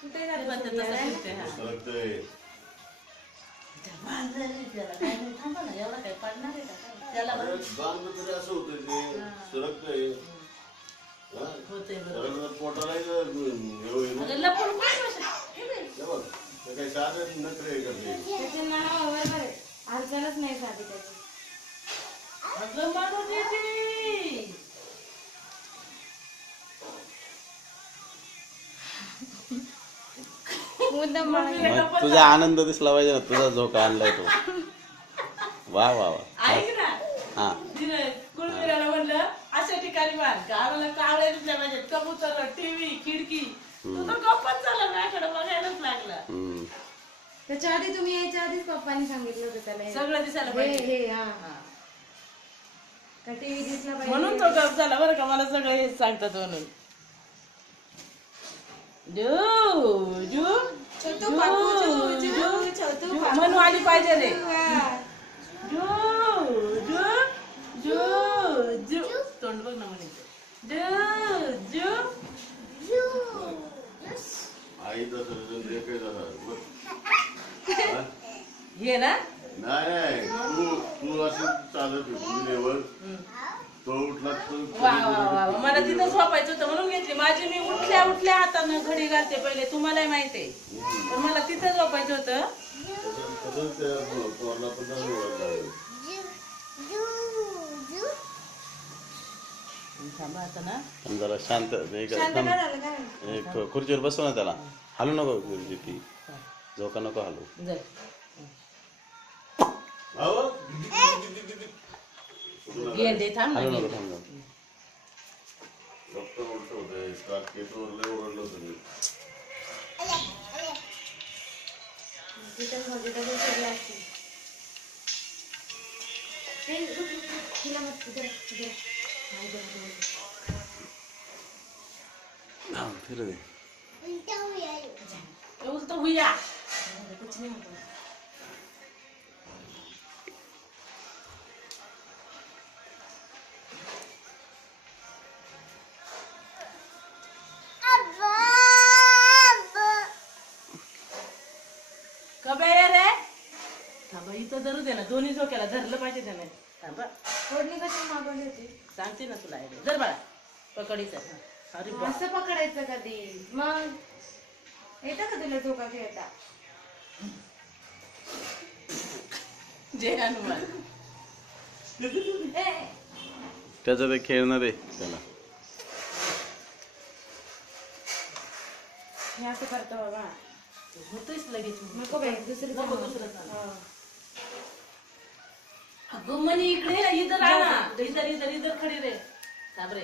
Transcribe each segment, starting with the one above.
कुठे सरकतंय. थांबा ना, एवढा काही पडणार आहे का त्याला बांधलं तरी असं होतं ते सरकतंय. पोटाला लपून काही साधन नखरे करते. त्याचे नाव बरोबर आहे, हालचालच नाही साधी त्याची. मुद्दाम मग तुझा आनंद दिसला पाहिजे ना, तुझा झोका आणलाय तो. वा वा वा. ऐक ना, हा कुळवीराला म्हणलं अशा ठिकाणी बांध का आम्हाला कावळे दिसल्या पाहिजेत, कबूतर, टीव्ही, खिडकी. तू तर गप्पच झाला, माझ्याकडे बघायलाच लागला. त्याच्या आधी तुम्ही यायच्या आधीच पप्पांनी सांगितलं होतं त्याला सगळं दिसायला हे पाहिजे हे हा का टीव्ही दिसला पाहिजे म्हणून तो गप झाला बरं का, मला सगळं हेच सांगतात म्हणून. जू जू छोटू बापू, जू, जू, छोटू बापू. म्हणून आली पाहिजे रे. जू जू जू जू तोंड बघ ना म्हणे. जू जू आई तसं काही झालं हे ना. नाही तू असं चालत होती तो उठला वा वा वा, मला तिथं झोपायचं होतं म्हणून घेतली. माझी मी उठल्या उठल्या हातानं घडी घालते पहिले, तुम्हालाही माहिती आहे. पण मला तिथं झोपायचं होतं. थांबा आता ना, जरा शांत खुर्चीवर बसव ना त्याला. हलू नको ती, झोका नको हलू. जर गेंडे थांब ना, हलू नको गेंडे. थांब. डॉक्टर उलट होते केसवर ओरडलं होतं मी. फिरू दे. उलट हुया. कबे रे, थांबा इथं धरू दे ना, दोन्ही झोक्याला धरलं पाहिजे त्याने. थांबा, फोडणी कशी मागवली होती? सांगते ना तुला आयडिया. जर बाळा पकडीचा. अरे बा, असं पकडायचं कधी मग येतं का तुला झोका खेळता? जय हनुमान. त्याचं ते खेळणं दे त्याला. हे असं करतो बाबा. होतोयच लगेच. नको बाई, दुसरं नको सांग. दुसरं सांग. हो. अगं म्हणे इकडे ना, इधर आ ना. इधर इधर इधर खडी रे. थांब रे,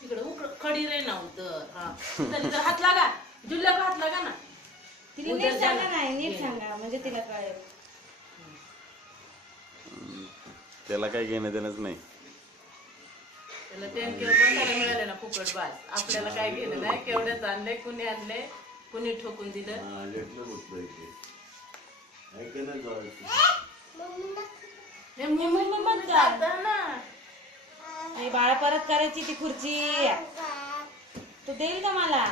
तिकडे खडी रे ना उधर. हा, इधर इधर हात लागा. जुल्ल्या को हात लागा ना. तिला नीट सांगा नाही, नीट सांगा म्हणजे तिला कळेल. त्याला काही घेणं देणंच नाही. त्याला टँकीवर बसायला मिळाले ना फुकट बास. आपल्याला काय घेणं नाही. केवढ्याच आणले, कुणी आणले, कुणी ठोकून दिलं. हे मम्मी म्हणतात ना. हे बाळा परत करायची ती खुर्ची. तू देईल का मला?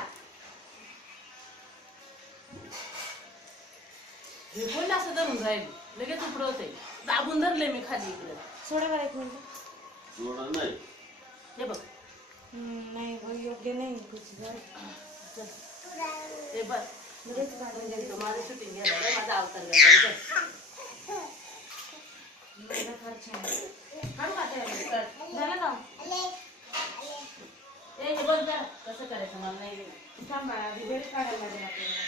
हे कोण असं धरून राहील, लगेच उपडवते. दाबून धरले मी खाली इकडे. सोडा बरं एक मिनिट. हे बघ, नाही योग्य नाही खुर्ची. हे बघ, लगेच काढून म्हणजे द्यायचं. तो माझं शूटिंग घ्यायला रे, माझा अवतार घ्यायला. माझा फार छान आहे. झालं का? हे बघ जरा कसं करायचं मला नाही. थांब बाळा, आधी बेल्ट काढायला लागेल आपल्याला.